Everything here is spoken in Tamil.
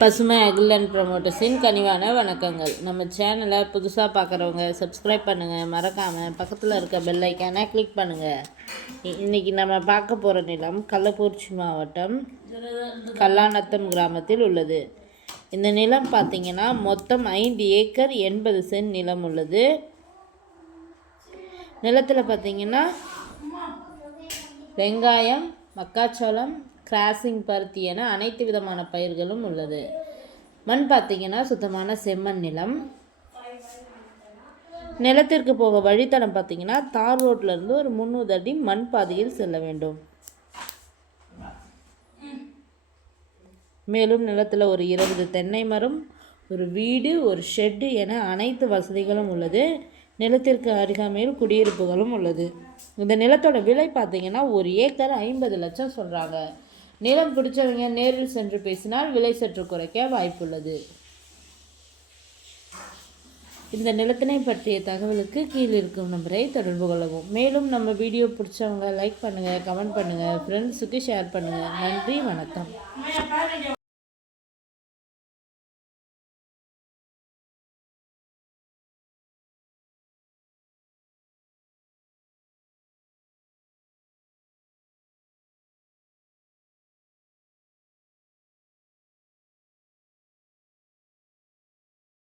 பசுமை அகில் அண்ட் ப்ரமோட்டர்ஸின் கனிவான வணக்கங்கள். நம்ம சேனலை புதுசாக பார்க்குறவங்க சப்ஸ்கிரைப் பண்ணுங்கள், மறக்காமல் பக்கத்தில் இருக்க பெல் ஐக்கானை கிளிக் பண்ணுங்கள். இன்றைக்கி நம்ம பார்க்க போகிற நிலம் கள்ளக்குறிச்சி மாவட்டம் கல்லாநத்தம் கிராமத்தில் உள்ளது. இந்த நிலம் பார்த்திங்கன்னா மொத்தம் 5 ஏக்கர் 80 சென்ட் நிலம் உள்ளது. நிலத்தில் பார்த்திங்கன்னா வெங்காயம், மக்காச்சோளம், கிராசிங், பருத்தி என அனைத்து விதமான பயிர்களும் உள்ளது. மண் பார்த்திங்கன்னா சுத்தமான செம்மண் நிலம். நிலத்திற்கு போக வழித்தடம் பார்த்திங்கன்னா தார் ரோட்லேருந்து ஒரு 300 அடி மண் பாதையில் செல்ல வேண்டும். மேலும் நிலத்தில் ஒரு 20 தென்னை மரம், ஒரு வீடு, ஒரு ஷெட்டு என அனைத்து வசதிகளும் உள்ளது. நிலத்திற்கு அருகாமையில் குடியிருப்புகளும் உள்ளது. இந்த நிலத்தோட விலை பார்த்திங்கன்னா 1 ஏக்கர் 50 லட்சம் சொல்கிறாங்க. நிலம் பிடிச்சவங்க நேரில் சென்று பேசினால் விலை சற்று குறைக்க வாய்ப்புள்ளது. இந்த நிலத்தினை பற்றிய தகவலுக்கு கீழே இருக்கும் நம்பரை தொடர்பு கொள்ளவும். மேலும் நம்ம வீடியோ பிடிச்சவங்க லைக் பண்ணுங்கள், கமெண்ட் பண்ணுங்கள், ஃப்ரெண்ட்ஸுக்கு ஷேர் பண்ணுங்கள். நன்றி, வணக்கம்.